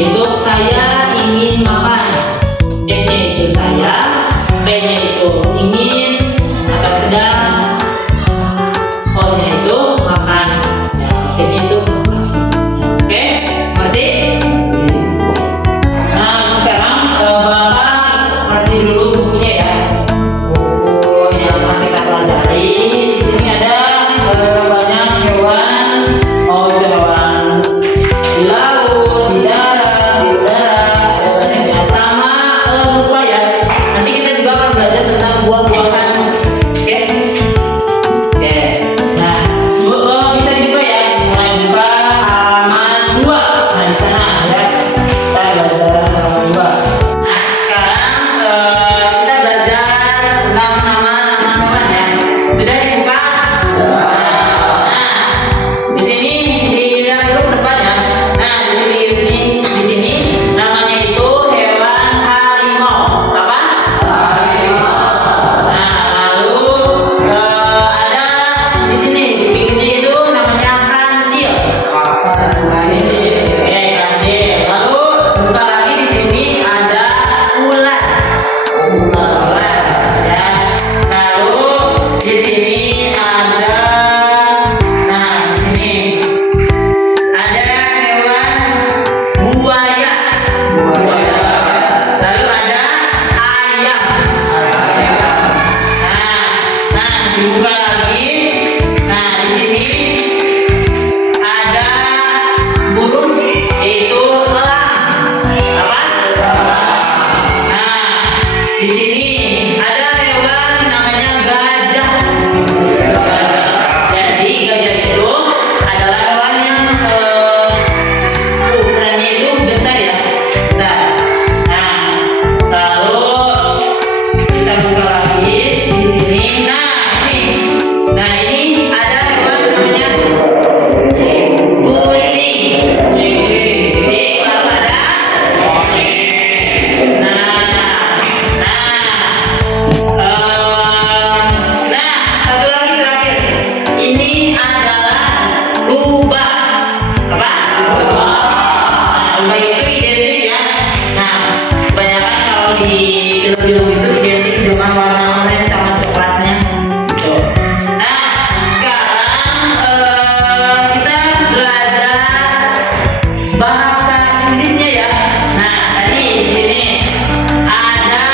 Itu saya ingin makan. S-nya itu saya, P-nya itu ingin atau sedang, O-nya itu makan. Ya, C-nya itu makan. Oke, ngerti? Nah, sekarang Bapak kasih dulu bukunya ya. Buku yang akan kita pelajari. Di sini ada banyak hewan. Oh, itu hewan di laut, di darat, di udara, ada banyak ya. Sama lupa ya. Nanti kita juga akan belajar tentang buah-buahan. Oke? Oke. Nah, bisa dibuka ya. Mulai buka halaman 2. Nah, di sana ya. Kita belajar halaman 2. Nah, sekarang kita belajar tentang nama-nama hewan ya. Sudah dibuka? Nah, di sini dilihat dulu ke depan ya. Nah, di sini namanya itu hewan harimau. Apa? Nah, lalu ada di sini di pinggirnya itu namanya kancil. Oke, kancil. Lalu buka lagi di sini ada ular. Ular ya. Lalu di sini ada, nah di sini ada hewan buaya. Lalu ada ayam. Nah, dibuka lagi. Nah, di sini ada burung, yaitu elang. Apa? Nah, di sini ada hewan namanya gajah. Jadi gajah itu adalah hewan yang ukurannya itu besar ya, besar. Nah, lalu kita buka lagi di sini. Nah ini ada hewan namanya kucing. Kucing, lalu ada. Nah, satu lagi terakhir. Ini adalah lubang. Apa? Nah, lubang itu identik ya. Nah, kebanyakan kalau di film-film itu identik dengan warna oranye sama coklatnya. Gitu. Nah, sekarang kita belajar bahasa Inggrisnya ya. Nah, tadi di sini ada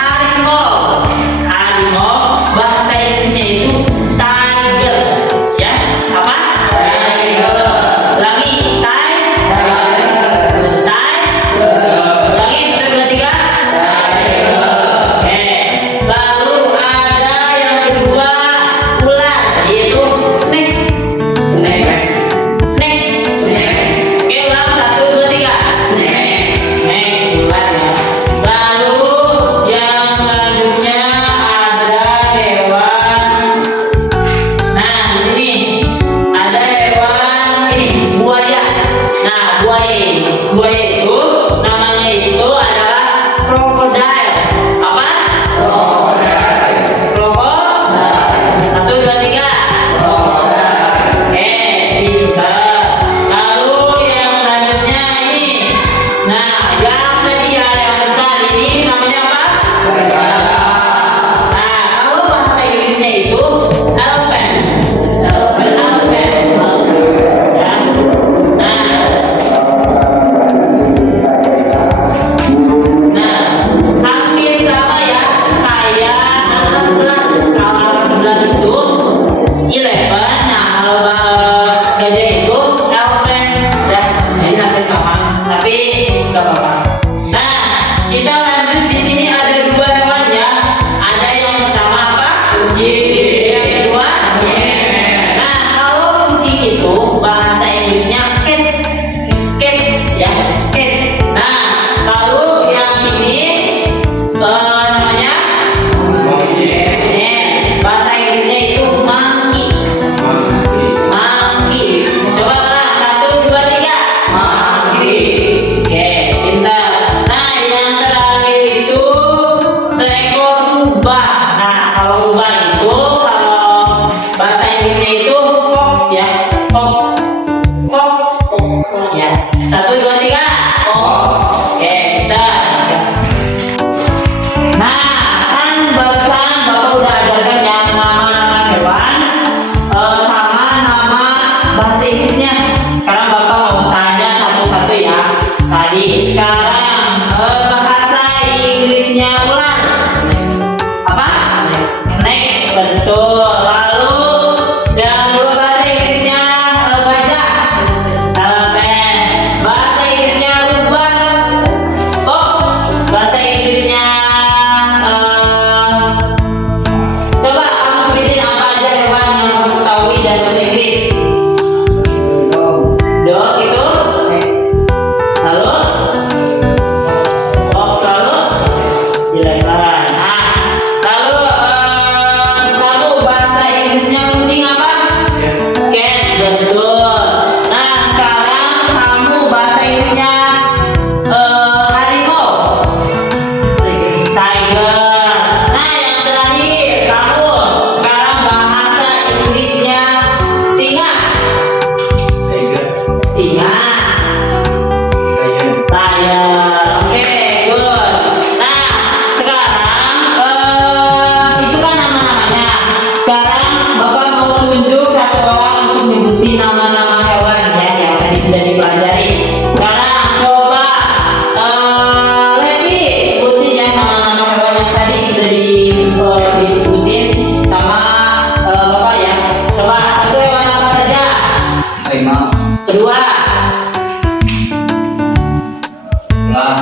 harimau. Harimau bahasa Inggrisnya itu tiger. Ya, apa? Ulangi, ulangi, 1, 2, 3. Oke. Lalu ada yang kedua ular, yaitu snake. Snake. Oke, ulang 1, 2, 3. Snake, ular ya. Lalu yang selanjutnya ada hewan. Nah, di sini ada hewan buaya. Nah, buaya itu namanya itu adalah krokodil. Apa? Krokodil. 1, 2, 3. Pintar. Lalu yang selanjutnya ini. Nah, yang tadi ya, yang besar ini namanya apa? Nah, kalau bahasa Inggrisnya itu elephant. Elephant. Ya. Nah,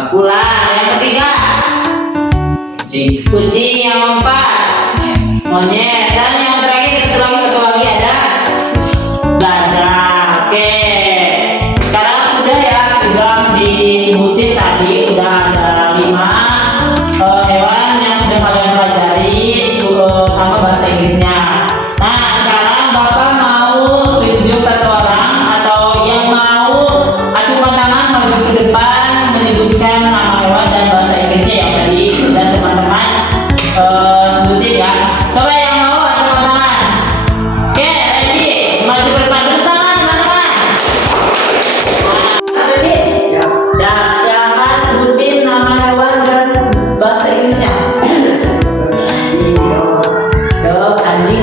Ular. Yang ketiga, kucing. Yang keempat, monyet. Dan yang terakhir satu lagi ada gajah. Oke. Sekarang sudah ya, sudah disebutin tadi udah ada 5 hewan yang sudah kalian pelajari sama bahasa Inggrisnya. Nah, sekarang Bapak mau tunjuk satu orang atau yang mau acungkan tangan maju ke depan menyebutkan nama hewan dan bahasa Inggrisnya yang tadi sudah teman-teman sebutin ya. Coba yang mau acungkan tangan. Oke, ready? Maju ke depan tangan teman-teman. Nah, ready? Ya. Silakan sebutin nama hewan dan bahasa Inggrisnya. Dog, anjing.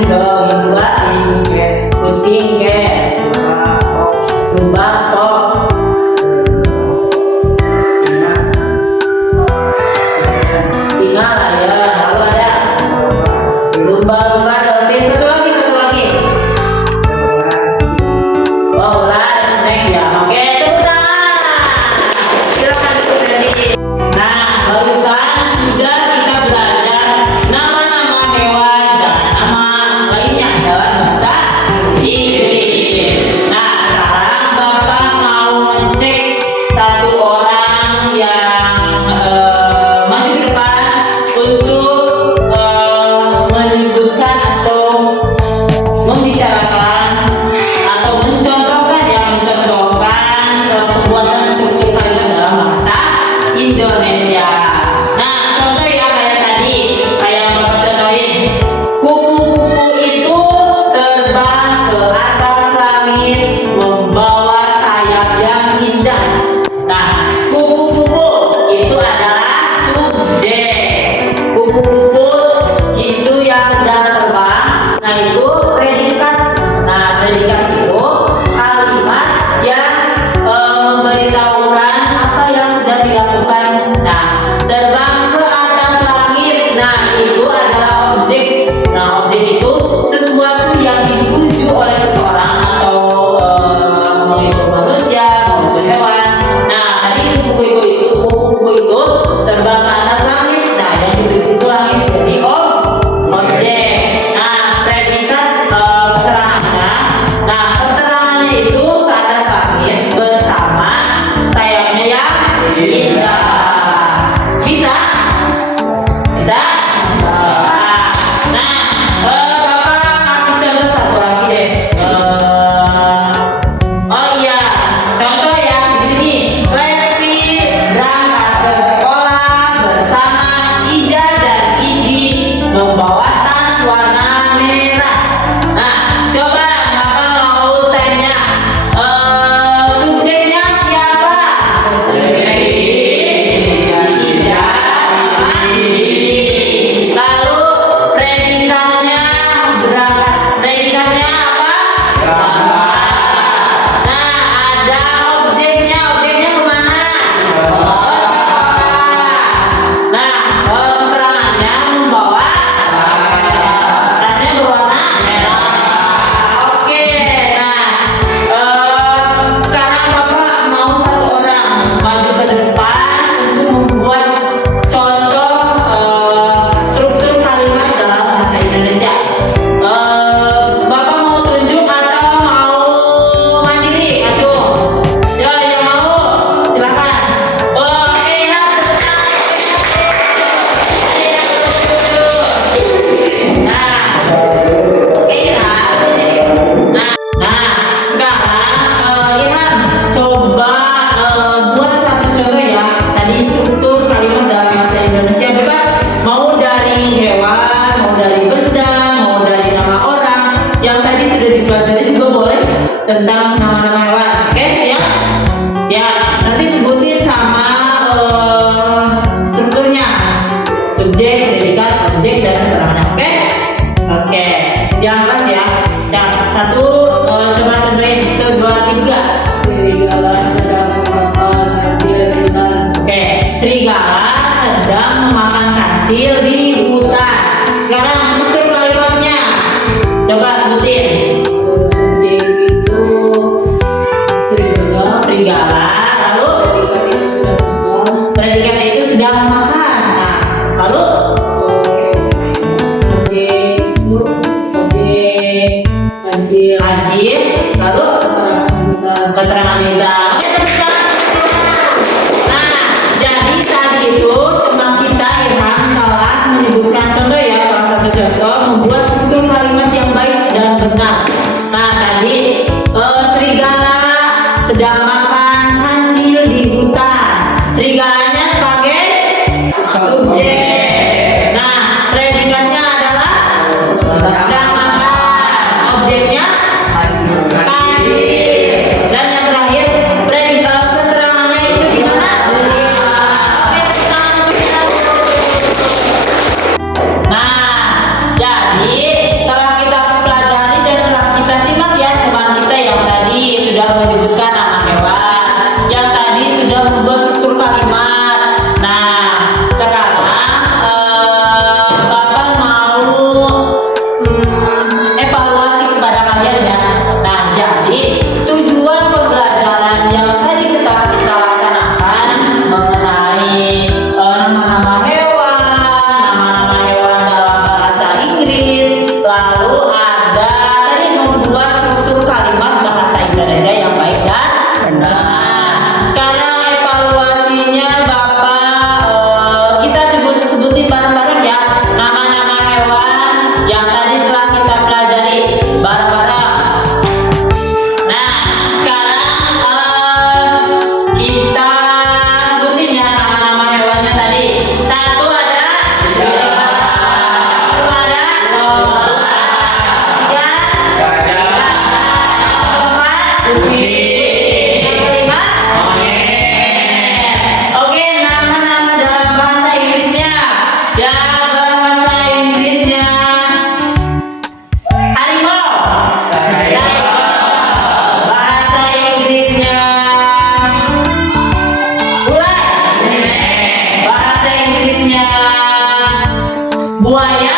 buaya,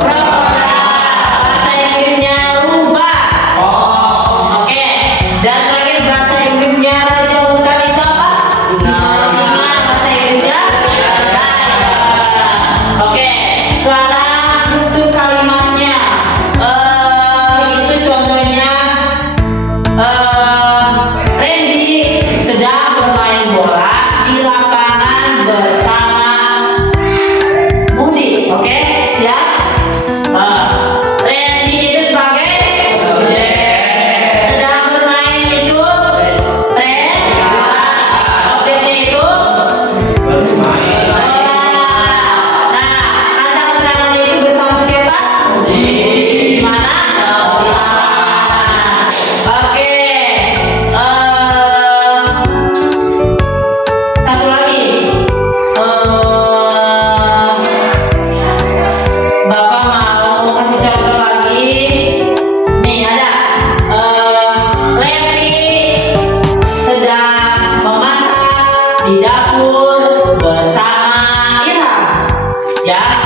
krokodil. Bahasa Inggrisnya rubah. Oke. Dan terakhir bahasa Inggrisnya raja hutan itu apa? Singa. Bahasa Inggrisnya tiger. Oke. Sekarang untuk kalimatnya. Itu contohnya. Randy sedang bermain bola di lapangan bersama Budi. Oke, siap? Randy itu sebagai sedang bermain itu objeknya itu bola. Nah, kata keterangannya itu bersama siapa? Di mana? Oke. Satu lagi. Bapak mau kasih contoh lagi. Nih ada. Levi sedang memasak di dapur bersama Ilham. Ya.